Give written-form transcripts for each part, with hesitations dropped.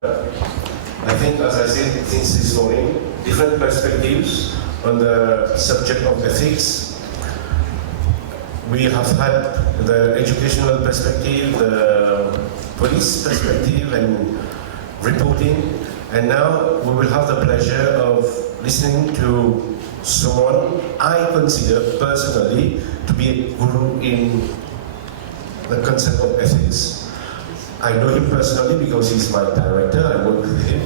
I think, as I said since this morning, different perspectives on the subject of ethics. We have had the educational perspective, the police perspective and reporting, and now we will have the pleasure of listening to someone I consider personally to be a guru in the concept of ethics. I know him personally because he's my director, I work with him.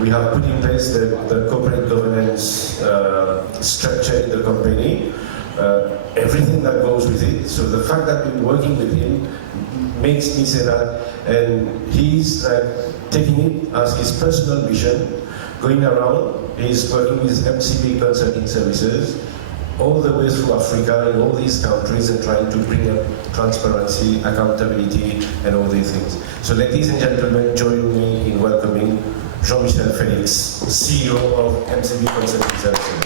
We have put in place the corporate governance structure in the company, everything that goes with it. So the fact that we're working with him makes me say that, and he's like taking it as his personal mission, going around. He's working with MCB consulting services all the way through Africa and all these countries and trying to bring up transparency, accountability, and all these things. So ladies and gentlemen, join me in welcoming Michel Félix, CEO of MCB Consulting Services.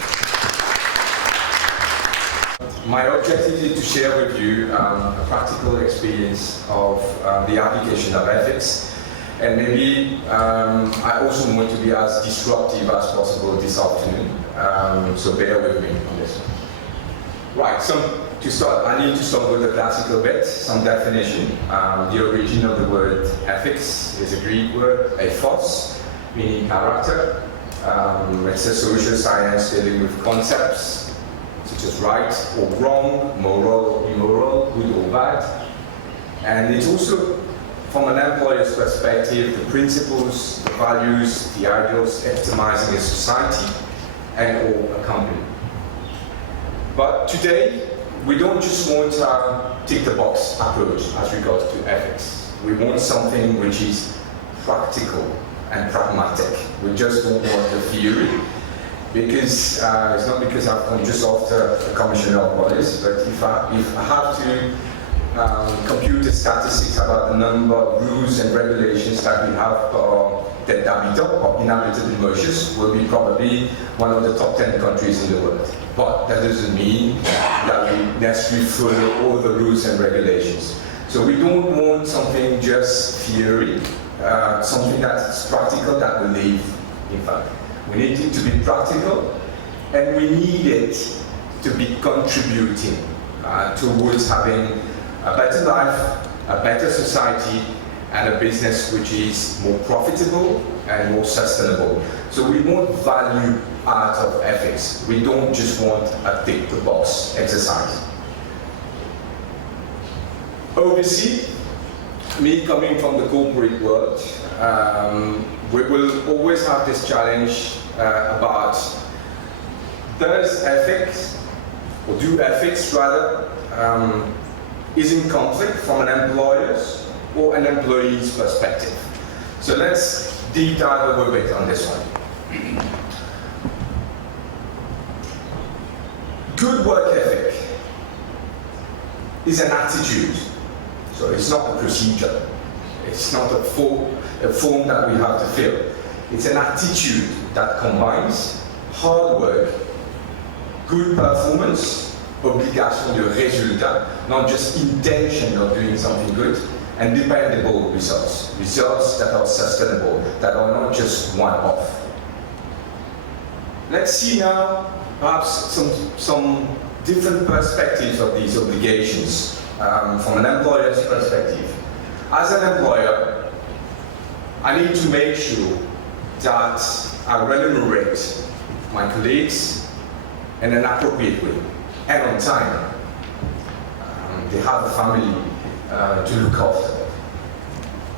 My objective is to share with you a practical experience of the application of ethics, and maybe I also want to be as disruptive as possible this afternoon, so bear with me on this one. Right, so to start, I need to start with the classical bit, some definition. The origin of the word ethics is a Greek word, ethos, meaning character. It's a social science dealing with concepts such as right or wrong, moral or immoral, good or bad. And it's also, from an employer's perspective, the principles, the values, the ideals optimizing a society and or a company. But today, we don't just want a tick-the-box approach as regards to ethics. We want something which is practical and pragmatic. We just don't want the theory, because it's not because I've come just after the Commissioner of Police, but if I have to compute the statistics about the number of rules and regulations that we have that inhabited in Mauritius, will be probably one of the top 10 countries in the world. But that doesn't mean that we necessarily follow all the rules and regulations. So we don't want something just theory, something that's practical that will live, in fact. We need it to be practical, and we need it to be contributing towards having a better life, a better society, and a business which is more profitable and more sustainable. So we want value out of ethics. We don't just want a tick-the-box exercise. Obviously, me coming from the corporate world, we will always have this challenge about does ethics, or do ethics rather, is in conflict from an employer's or an employee's perspective. So let's deep dive a little bit on this one. Good work ethic is an attitude. So it's not a procedure. It's not a form that we have to fill. It's an attitude that combines hard work, good performance, obligation de résultat, not just intention of doing something good, and dependable results. Results that are sustainable, that are not just one-off. Let's see now perhaps some different perspectives of these obligations from an employer's perspective. As an employer, I need to make sure that I remunerate my colleagues in an appropriate way and on time. They have a family to look after.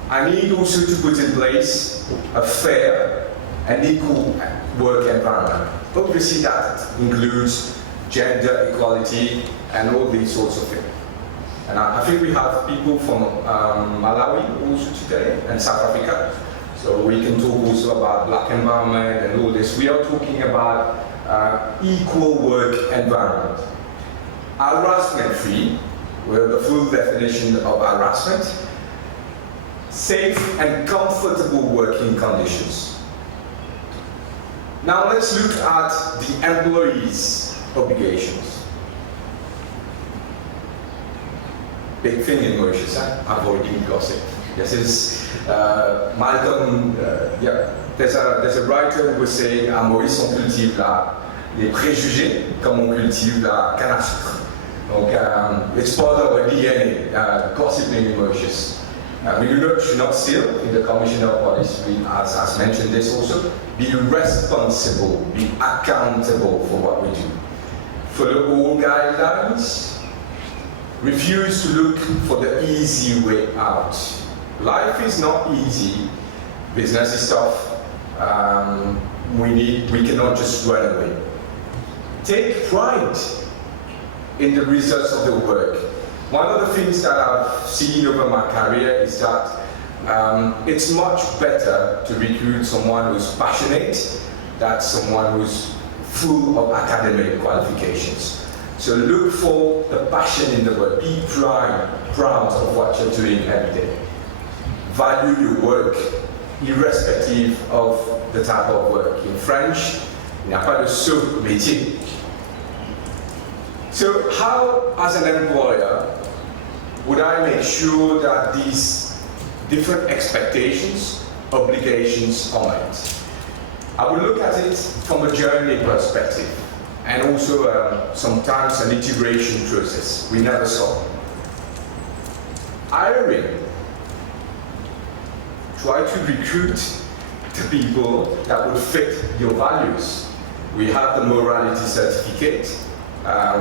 I need also to put in place a fair and equal work environment. Obviously that includes gender equality and all these sorts of things. And I think we have people from Malawi also today and South Africa. So we can talk also about black environment and all this. We are talking about equal work environment. Harassment-free, well, the full definition of harassment, safe and comfortable working conditions. Now let's look at the employees' obligations. Big thing in Mauritius, avoiding gossip. This is Malcolm, there's a writer who was saying à Maurice on cultive les préjugés comme on cultive la canne à sucre. Donc, it's part of our DNA, gossiping in Mauritius. We should not steal in the commissioner policy, as mentioned this also. Be responsible, be accountable for what we do. Follow all guidelines. Refuse to look for the easy way out. Life is not easy. Business is tough. We cannot just run away. Take pride in the results of the work. One of the things that I've seen over my career is that it's much better to recruit someone who's passionate than someone who's full of academic qualifications. So look for the passion in the work. Be proud of what you're doing every day. Value your work, irrespective of the type of work. In French, il n'y a pas de sous-métier. So how, as an employer, would I make sure that these different expectations, obligations are met? I would look at it from a journey perspective and also sometimes an integration process we never saw. Hiring. Try to recruit the people that will fit your values. We have the morality certificate,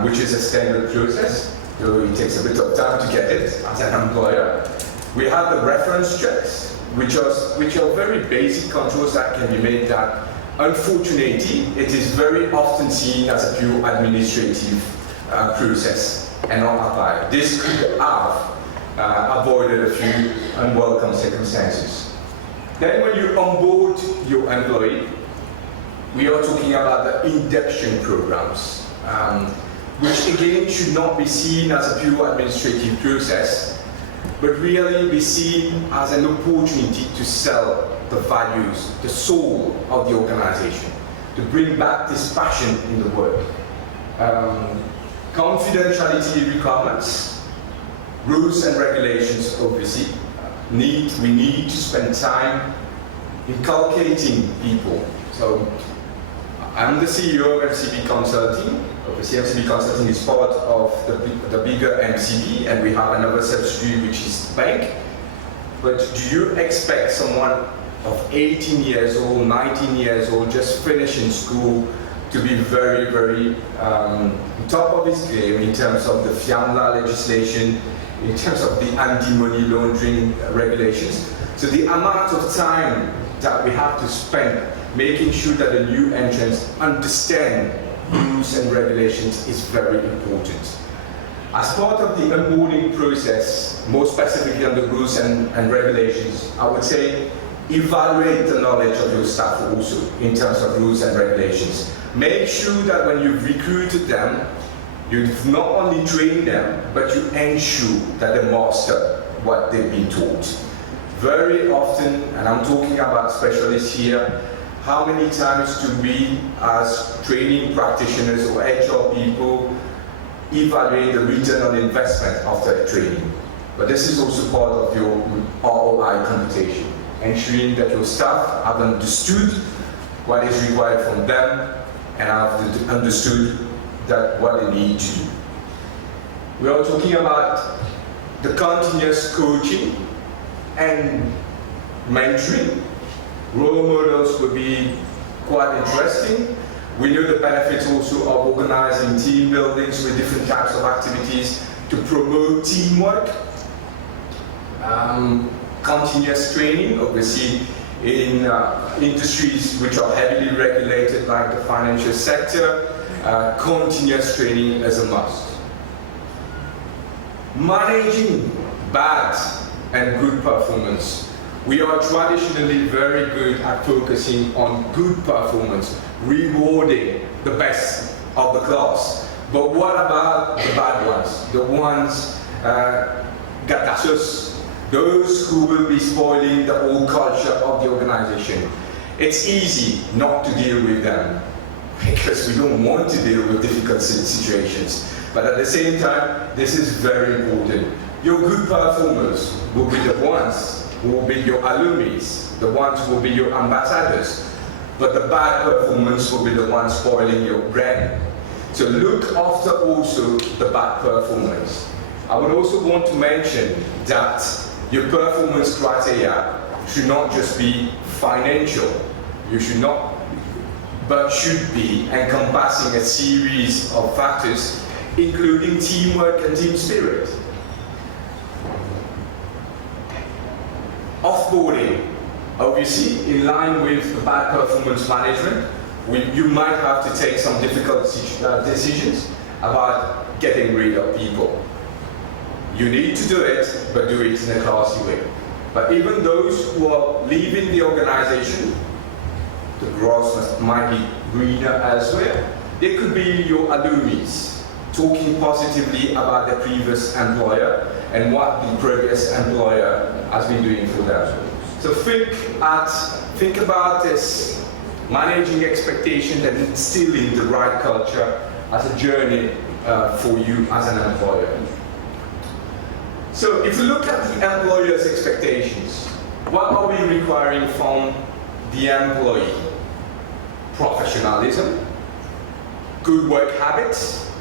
which is a standard process, though it takes a bit of time to get it as an employer. We have the reference checks, which are very basic controls that can be made that, unfortunately, it is very often seen as a pure administrative process and not applied. This could have avoided a few unwelcome circumstances. Then when you onboard your employee, we are talking about the induction programs, which again should not be seen as a pure administrative process, but really be seen as an opportunity to sell the values, the soul of the organization, to bring back this passion in the work. Confidentiality requirements, rules and regulations, obviously. We need to spend time inculcating people. So I'm the CEO of MCB Consulting. Obviously, MCB Consulting is part of the bigger MCB, and we have another subsidiary which is the bank. But do you expect someone of 18 years old, 19 years old, just finishing school, to be very, very on top of his game in terms of the FIAMLA legislation, in terms of the anti-money laundering regulations? So the amount of time that we have to spend making sure that the new entrants understand rules and regulations is very important. As part of the onboarding process, more specifically on the rules and regulations, I would say evaluate the knowledge of your staff also in terms of rules and regulations. Make sure that when you've recruited them, you've not only trained them, but you ensure that they master what they've been taught. Very often, and I'm talking about specialists here, how many times do we, as training practitioners or HR people, evaluate the return on investment after training? But this is also part of your ROI computation, ensuring that your staff have understood what is required from them and have understood that what they need to do. We are talking about the continuous coaching and mentoring. Role models would be quite interesting. We know the benefits also of organizing team buildings with different types of activities to promote teamwork. Continuous training, obviously in industries which are heavily regulated like the financial sector, continuous training is a must. Managing bad and good performance. We are traditionally very good at focusing on good performance, rewarding the best of the class. But what about the bad ones? The ones, gatasos, those who will be spoiling the whole culture of the organization. It's easy not to deal with them because we don't want to deal with difficult situations. But at the same time, this is very important. Your good performers will be the ones will be your alumni, the ones who will be your ambassadors, but the bad performance will be the ones spoiling your brand. So look after also the bad performance. I would also want to mention that your performance criteria should not just be financial. You should not, but should be encompassing a series of factors, including teamwork and team spirit. Offboarding, obviously, in line with the bad performance management, you might have to take some difficult decisions about getting rid of people. You need to do it, but do it in a classy way. But even those who are leaving the organization, the grass might be greener elsewhere. They could be your alumni, talking positively about the previous employer and what the previous employer has been doing for them. So think about this, managing expectations and instilling the right culture as a journey for you as an employer. So if you look at the employer's expectations, what are we requiring from the employee? Professionalism, good work habits,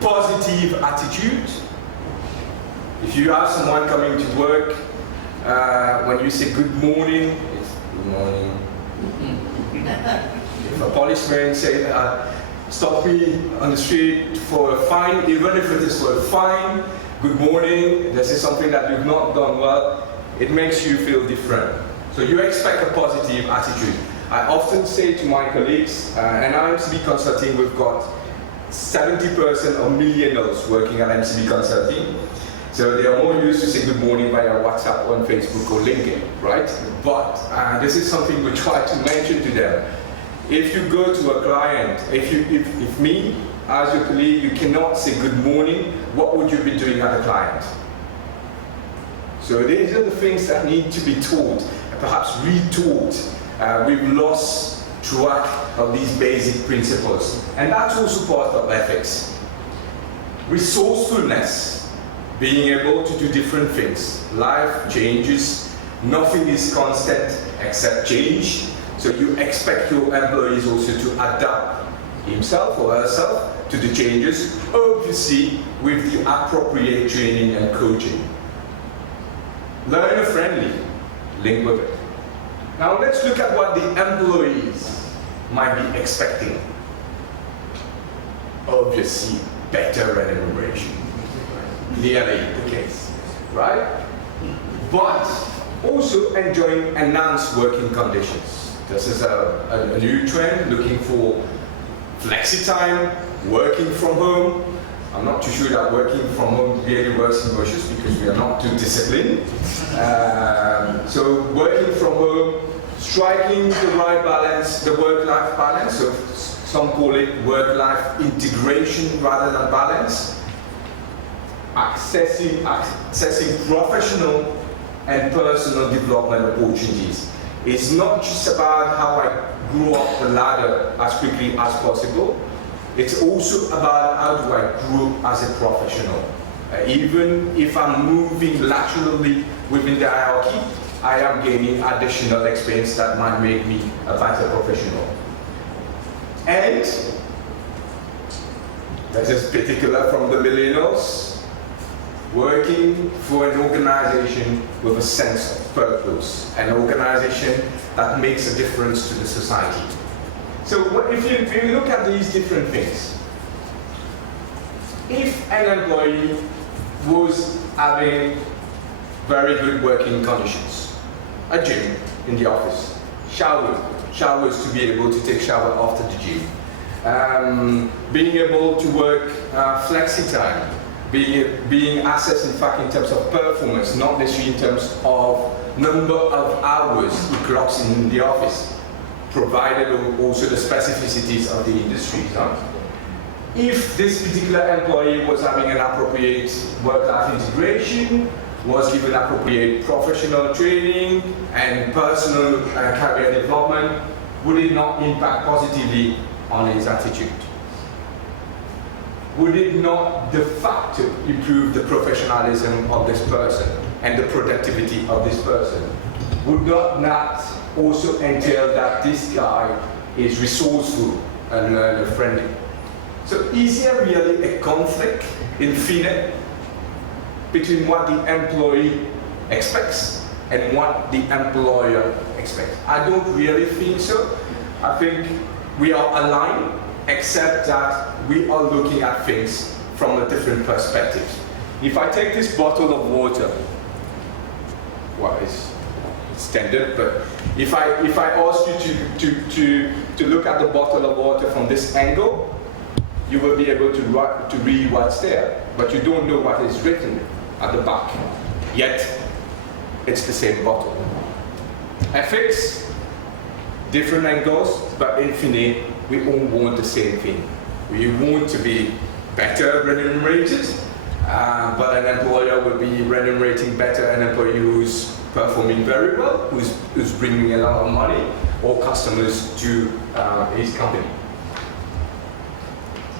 positive attitude. If you have someone coming to work, when you say good morning, it's good morning. If a policeman say, stop me on the street for a fine, even if it is for a fine, good morning, this is something that you've not done well, it makes you feel different. So you expect a positive attitude. I often say to my colleagues, and at MCB Consulting, we've got 70% of millennials working at MCB Consulting. So they are more used to saying good morning via WhatsApp, on Facebook or LinkedIn, right? But this is something we try to mention to them. If you go to a client, if me, as your colleague, you cannot say good morning, what would you be doing at a client? So these are the things that need to be taught, perhaps retaught. We've lost track of these basic principles. And that's also part of ethics. Resourcefulness, being able to do different things. Life changes, nothing is constant except change. So you expect your employees also to adapt himself or herself to the changes, obviously with the appropriate training and coaching. Learner-friendly, link with it. Now let's look at what the employees might be expecting. Obviously, better remuneration. Clearly the case, right? But also enjoying enhanced working conditions. This is a new trend, looking for flexi time, working from home. I'm not too sure that working from home really works in Mauritius because we are not too disciplined. So working from home, striking the right balance, the work-life balance. So some call it work-life integration rather than balance. Accessing professional and personal development opportunities. It's not just about how I grew up the ladder as quickly as possible. It's also about how do I grow as a professional. Even if I'm moving laterally within the hierarchy, I am gaining additional experience that might make me a better professional. And that is particular from the millennials, working for an organization with a sense of purpose, an organization that makes a difference to the society. So if you look at these different things, if an employee was having very good working conditions, a gym in the office, showers to be able to take shower after the gym, being able to work flexi time, being assessed in fact in terms of performance, not necessarily in terms of number of hours he clocks in the office, provided also the specificities of the industry. If this particular employee was having an appropriate work-life integration, was given appropriate professional training and personal career development, would it not impact positively on his attitude? would it not de facto improve the professionalism of this person and the productivity of this person? Would not that also entail that this guy is resourceful and learner-friendly? So is there really a conflict in fine between what the employee expects and what the employer expects? I don't really think so. I think we are aligned, except that we are looking at things from a different perspective. If I take this bottle of water, well, it's standard, but if I ask you to look at the bottle of water from this angle, you will be able to read what's there, but you don't know what is written at the back. Yet, it's the same bottle. Ethics, different angles, but in fine, we all want the same thing. We want to be better remunerated, but an employer will be remunerating better an employee who's performing very well, who's bringing a lot of money or customers to his company.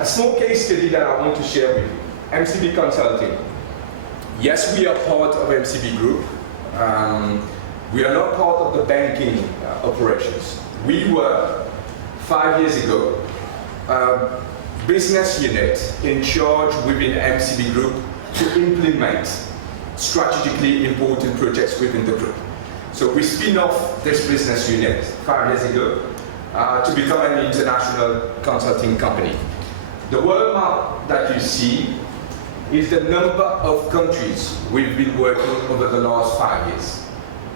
A small case study that I want to share with you, MCB Consulting. Yes, we are part of MCB Group. We are not part of the banking operations. We were, 5 years ago, a business unit in charge within MCB Group to implement strategically important projects within the group. So we spin off this business unit 5 years ago to become an international consulting company. The world map that you see is the number of countries we've been working over the last 5 years.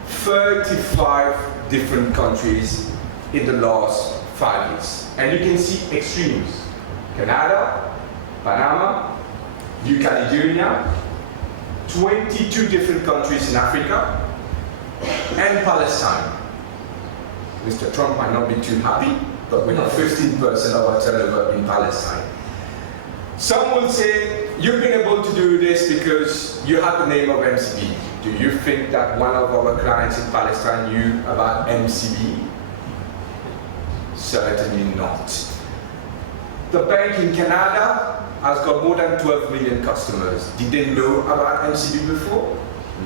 35 different countries in the last 5 years. And you can see extremes. Canada, Panama, New Caledonia, 22 different countries in Africa, and Palestine. Mr. Trump might not be too happy, but we have 15% of our turnover in Palestine. Some will say, you've been able to do this because you have the name of MCB. Do you think that one of our clients in Palestine knew about MCB? Certainly not. The bank in Canada has got more than 12 million customers. Did they know about MCB before?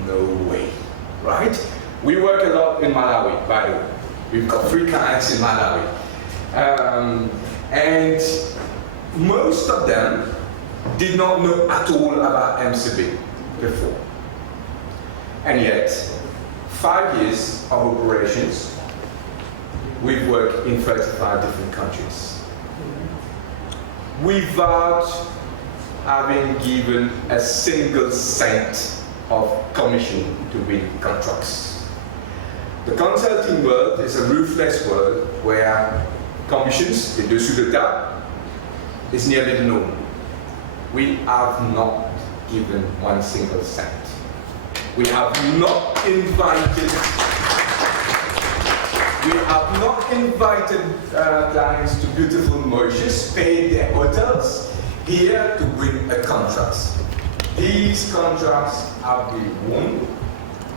No way, right? We work a lot in Malawi, by the way. We've got 3 clients in Malawi. And most of them did not know at all about MCB before. And yet, 5 years of operations, we've worked in 35 different countries without having given a single cent of commission to win contracts. The consulting world is a ruthless world where commissions, les dessous de table, is nearly the norm. We have not given 1 single cent. We have not invited clients to beautiful Mauritius, paid their hotels here to win a contract. These contracts have been won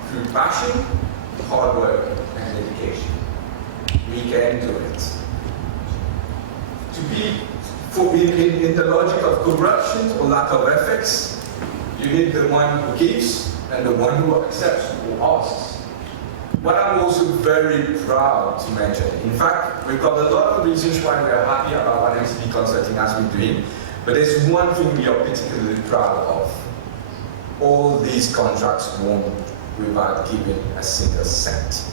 through passion, hard work, and dedication. We can do it. To be in the logic of corruption or lack of ethics, you need the one who gives and the one who accepts, who asks. What I'm also very proud to mention, in fact, we've got a lot of reasons why we are happy about what MCB Consulting has been doing, but there's one thing we are particularly proud of. All these contracts won without giving a single cent.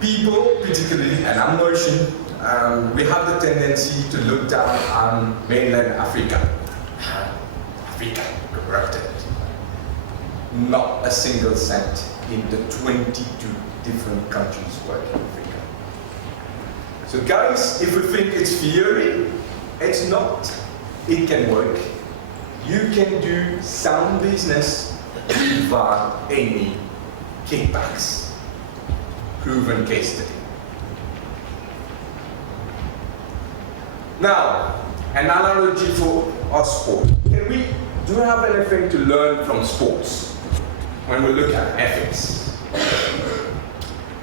People, particularly, and I'm Mauritian, we have the tendency to look down on mainland Africa. Africa, corrupted. Not a single cent in the 22 different countries working in Africa. So guys, if we think it's theory, it's not. It can work. You can do sound business without any kickbacks. Proven case study. Now, an analogy for our sport. Do we have anything to learn from sports when we look at ethics?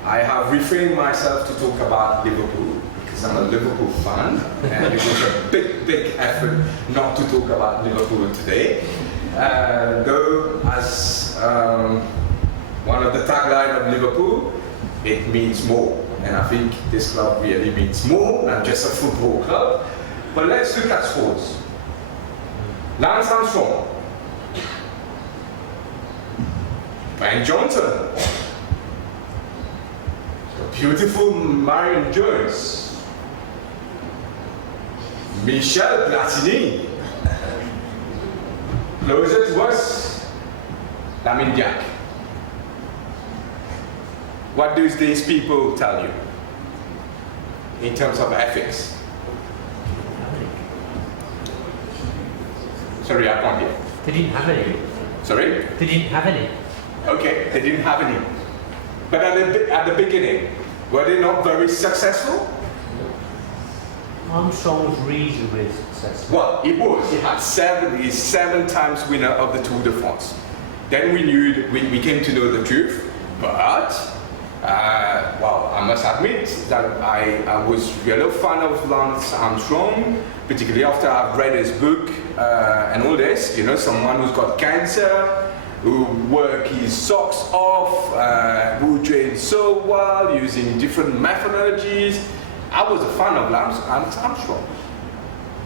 I have refrained myself to talk about Liverpool because I'm a Liverpool fan, and it was a big effort not to talk about Liverpool today. Though, as one of the tagline of Liverpool, it means more. And I think this club really means more than just a football club. But let's look at sports. Lance Armstrong, Van Johnson, the beautiful Marion Jones, Michel Platini, closer to us, Lamin Diak. What do these people tell you in terms of ethics? Sorry, I can't hear. They didn't have any. Sorry? They didn't have any. Okay, they didn't have any. But at the beginning, were they not very successful? Armstrong was reasonably successful. Well, he was. He had he's 7 times winner of the Tour de France. Then we knew, we came to know the truth, but well, I must admit that I was really a fan of Lance Armstrong, particularly after I've read his book and all this. You know, someone who's got cancer, who work his socks off, who trained so well using different methodologies. I was a fan of Lance Armstrong.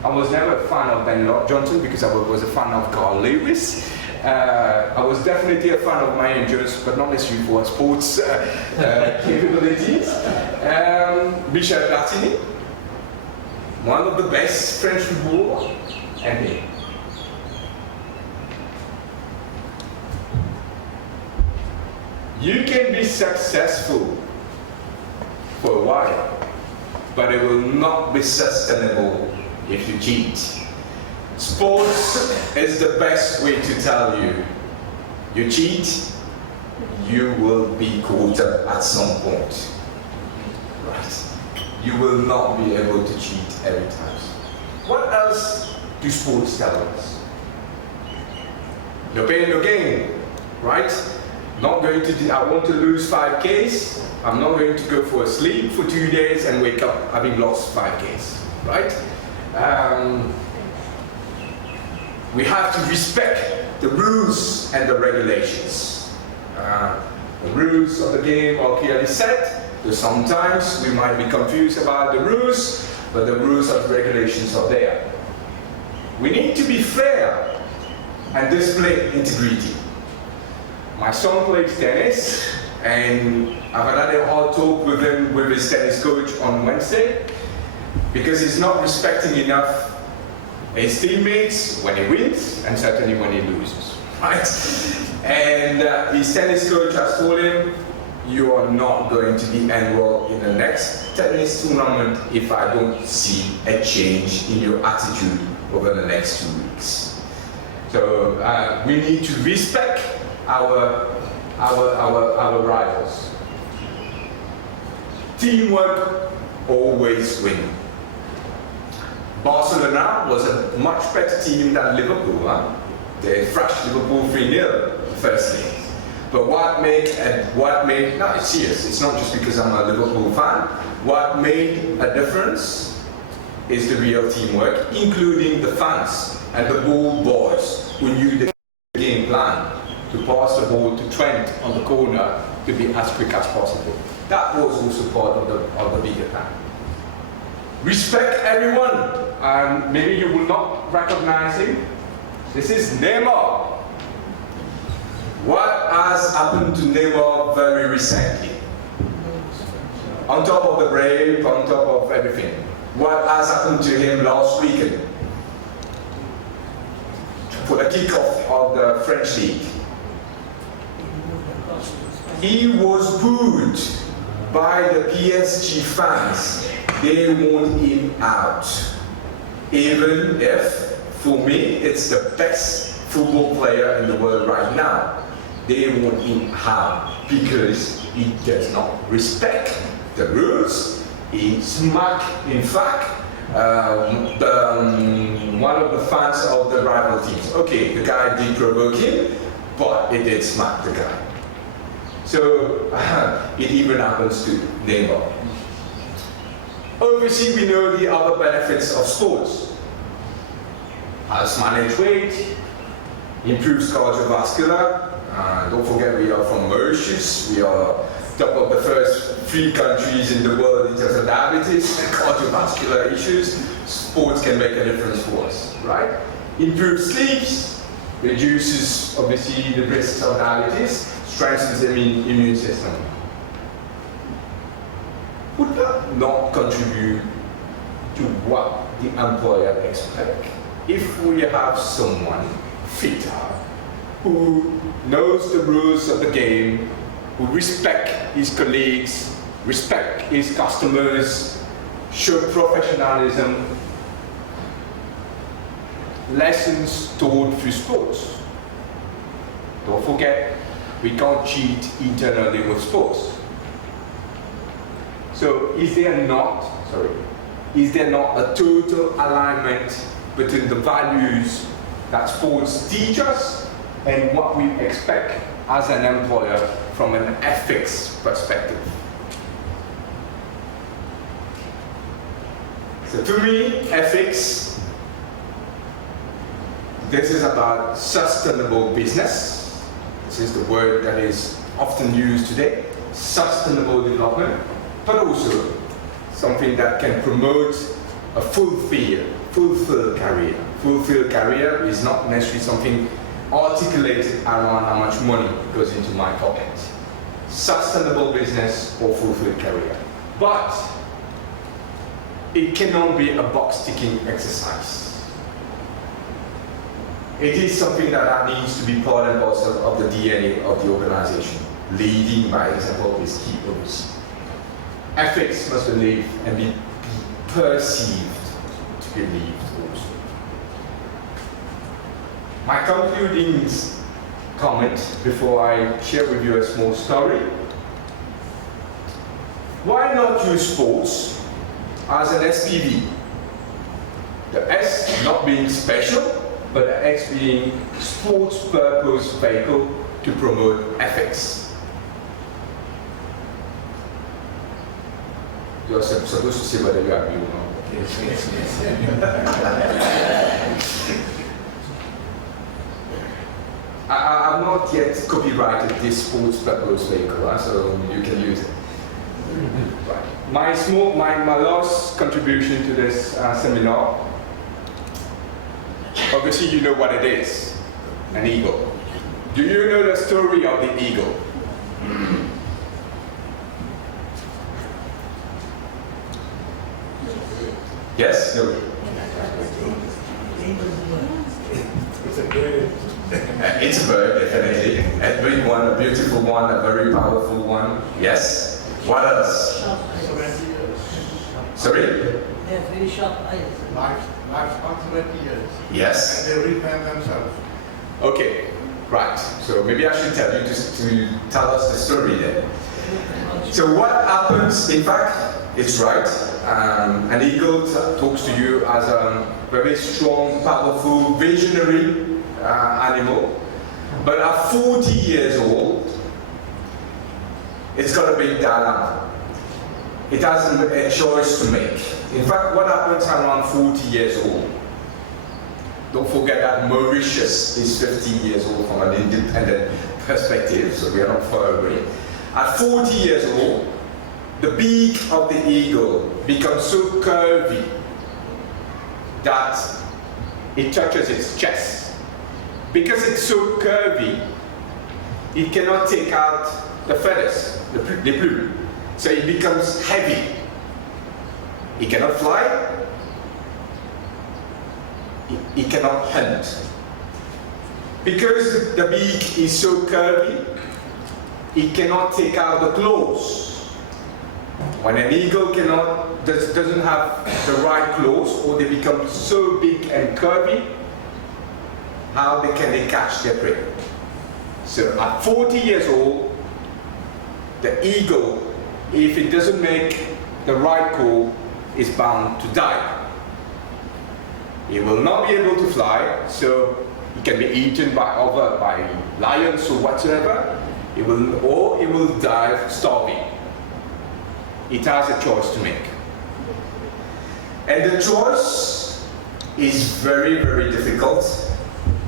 I was never a fan of Ben Johnson because I was a fan of Carl Lewis. I was definitely a fan of Marion Jones, but not necessarily for sports capabilities. Michel Platini, one of the best French footballers, and me. You can be successful for a while, but it will not be sustainable if you cheat. Sports is the best way to tell you. You cheat, you will be caught up at some point. Right? You will not be able to cheat every time. What else do sports tell us? No pain, no gain, right? Not going to do, I want to lose 5Ks. I'm not going to go for a sleep for 2 days and wake up having lost 5Ks, right? We have to respect the rules and the regulations. The rules of the game are clearly set, so sometimes we might be confused about the rules, but the rules of the regulations are there. We need to be fair and display integrity. My son plays tennis, and I've had a hard talk with him, with his tennis coach on Wednesday, because he's not respecting enough his teammates when he wins, and certainly when he loses, right? And his tennis coach has told him, you are not going to be enrolled in the next tennis tournament if I don't see a change in your attitude over the next 2 weeks. So we need to respect our rivals. Teamwork always wins. Barcelona was a much better team than Liverpool. Huh? They thrashed Liverpool 3-0 firstly. But what made, no, it's serious, it's not just because I'm a Liverpool fan. What made a difference is the real teamwork, including the fans and the ball boys who knew the game plan to pass the ball to Trent on the corner to be as quick as possible. That was also part of the bigger plan. Respect everyone. Maybe you will not recognize him. This is Neymar. What has happened to Neymar very recently? On top of the rape, on top of everything. What has happened to him last weekend? For the kickoff of the French league. He was booed by the PSG fans. They want him out. Even if, for me, it's the best football player in the world right now. They want him out because he does not respect the rules. He smacked, in fact, one of the fans of the rival teams. Okay, the guy did provoke him, but he did smack the guy. So it even happens to Neymar. Obviously, we know the other benefits of sports. Helps manage weight, improves cardiovascular. Don't forget, we are from Mauritius. We are top of the first 3 countries in the world in terms of diabetes and cardiovascular issues. Sports can make a difference for us, right? Improves sleeps, reduces obviously the risks of diabetes, strengthens the immune system. Would that not contribute to what the employer expects? If we have someone fitter, who knows the rules of the game, who respect his colleagues, respect his customers, show professionalism, lessons taught through sports. Don't forget, we can't cheat internally with sports. So is there not a total alignment between the values that sports teach us and what we expect as an employer from an ethics perspective? So to me, ethics, this is about sustainable business. This is the word that is often used today, sustainable development, but also something that can promote a fulfilled career. Fulfilled career is not necessarily something articulated around how much money goes into my pocket. Sustainable business or fulfilled career. But it cannot be a box-ticking exercise. It is something that needs to be part and parcel of the DNA of the organization. Leading by example is key goals. Ethics must believe and be perceived to be believed also. My concluding comment before I share with you a small story. Why not use sports as an SPV? The S not being special, but the X being sports purpose vehicle to promote ethics. You're supposed to say whether you agree or not. Yes. I've not yet copyrighted this sports purpose vehicle, so you can use it. Right. My last contribution to this seminar. Obviously, you know what it is, an eagle. Do you know the story of the eagle? Yes? No. It's a bird. It's a bird, definitely. A big one, a beautiful one, a very powerful one. Yes? What else? Sorry? They have very sharp eyes. Large consonant ears. Yes. And they repent themselves. Okay, right. So maybe I should tell you to tell us the story then. So what happens, in fact, it's right. An eagle talks to you as a very strong, powerful, visionary animal. But at 40 years old, it's got a big dilemma. It has a choice to make. In fact, what happens around 40 years old? Don't forget that Mauritius is 15 years old from an independent perspective, so we are not far away. At 40 years old, the beak of the eagle becomes so curvy that it touches its chest. Because it's so curvy, it cannot take out the feathers, the plume. So it becomes heavy. It cannot fly. It cannot hunt. Because the beak is so curvy, it cannot take out the claws. When an eagle doesn't have the right claws, or they become so big and curvy, how can they catch their prey? So at 40 years old, the eagle, if it doesn't make the right call, is bound to die. It will not be able to fly, so it can be eaten by lions or whatsoever. It will die starving. It has a choice to make. And the choice is very, very difficult,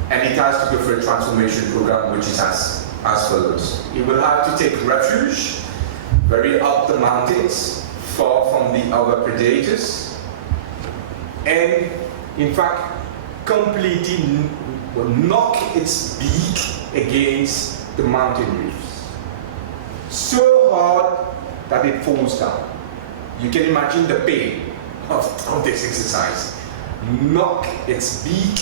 and it has to go for a transformation program which is as follows. It will have to take refuge very up the mountains, far from the other predators, and in fact completely knock its beak against the mountain reefs so hard that it falls down. You can imagine the pain of this exercise. Knock its beak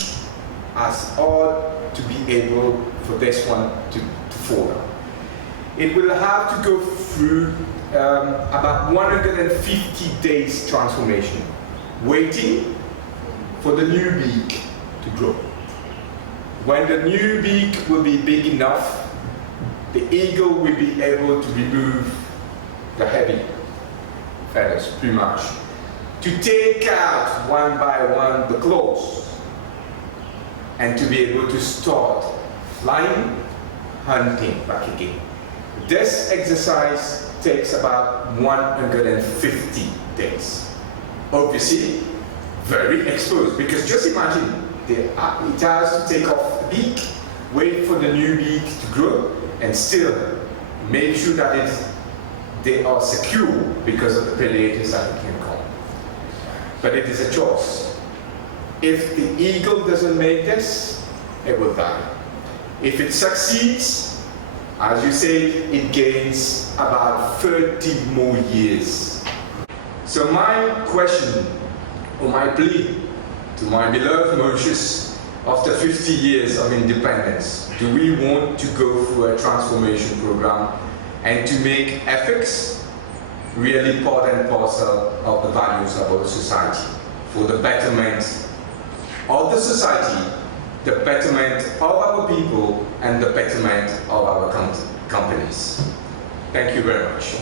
as hard to be able for this one to fall down. It will have to go through about 150 days transformation, waiting for the new beak to grow. When the new beak will be big enough, the eagle will be able to remove the heavy feathers, plumage, to take out one by one the claws, and to be able to start flying, hunting back again. This exercise takes about 150 days. Obviously, very exposed, because just imagine, it has to take off the beak, wait for the new beak to grow, and still make sure that they are secure because of the predators that can come. But it is a choice. If the eagle doesn't make this, it will die. If it succeeds, as you say, it gains about 30 more years. So my question, or my plea to my beloved Mauritius, after 50 years of independence, do we want to go through a transformation program and to make ethics really part and parcel of the values of our society, for the betterment of the society, the betterment of our people, and the betterment of our companies? Thank you very much.